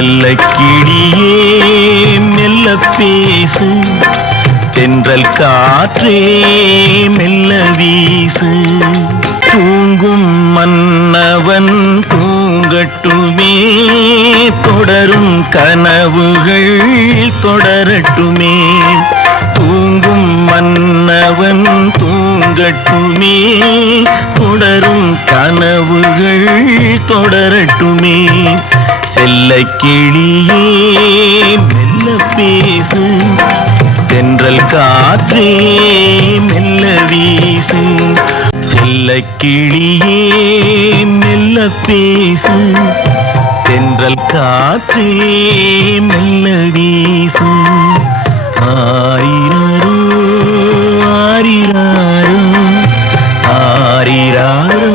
செல்லக்கிளியே மெல்ல பேசு, தென்றல் காற்றே மெல்ல வீசு. தூங்கும் மன்னவன் தூங்கட்டுமே, தொடரும் கனவுகள் தொடரட்டுமே. தூங்கும் மன்னவன் தூங்கட்டுமே, தொடரும் கனவுகள் தொடரட்டுமே. செல்லக்கிளியே மெல்ல பேசு, தென்றல் காற்றே மெல்ல வீசு. செல்லக்கிளியே மெல்ல பேசு, தென்றல் காற்றே மெல்ல வீசு. ஆரிராரோ ஆரிராரோ ஆரிராரோ